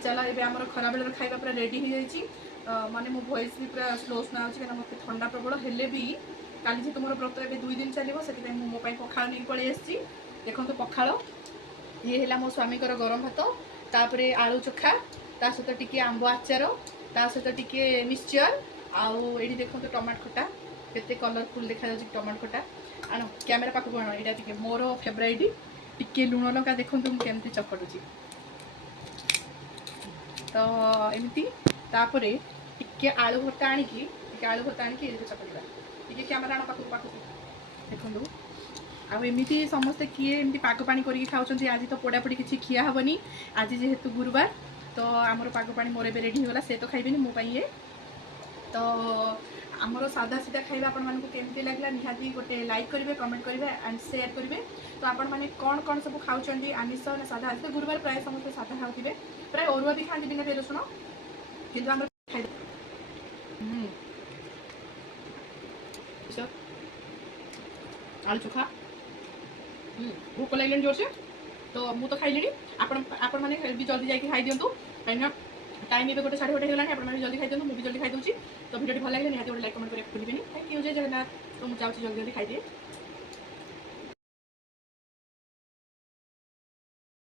चला एबे हमर खरा बेलर खाइबा पूरा रेडी हो जाइछि माने मो वॉइस भी पूरा स्लो सुना होछि कारण मते ठंडा प्रबल हेले भी काली जे तुमर व्रत एबे 2 दिन चलिबो सेति मो पई पखाळ नै पळै आछि देखंतु पखाळ ये है मो स्वामी गरम भात तापरे आलू चोखा ता सहित टिके आंब आचार ता सहित टिके मिक्सचर आउ एडी देखंतु टमाटो खटा केते कलरफुल देखा जाउछि टमाटो खटा आनो कैमरा पाखु कोन एटा टिके मोर फेवरेट टिके लुण लंका देखंतु केमती चकटुछि तो एमती तापरे टिके आलू भर्ता आनिकी चकटिबा टिके कैमरा आनो पाखु पाखु देखंतु आ एमती समस्ते किए एमती पाग पानी करके खाऊँ आज तो पोड़ापोड़ी किसी खिया हेनी आज जेहेतु गुरुवार तो आमर पाग पानी मोर ए रेडी होगा से तो खाइबेनी मो ये तो आमर सादा सीधा खाଇବା आपण मानकु केमती लागला निहाती गोटे लाइक करेंगे कमेंट करेंगे एंड शेयर करेंगे तो आपण माने कौन कौन सब खाऊँ आमिष ना सादा आज तो गुरुवार प्राय समस्त सादा खाऊे प्राय अरुआ भी खाती बिना पियाज रसुण किंतु आम खाई आलू चोखा भोक लगे जोर से तो मुझे तो खाइली आपण मैंने भी जल्दी जाकि खाई दिंतु कहीं टाइम भी गोटे 8:30 होगा आप जल्दी खाई दिंतु मुझे जल्दी खाई दूसरी तो वीडियो भल लगे निहाती गोटे लाइक कमेंट करके भूलिए थैंक यू जय जगन्नाथ तो मुझे जल्दी जल्दी खाई दिए।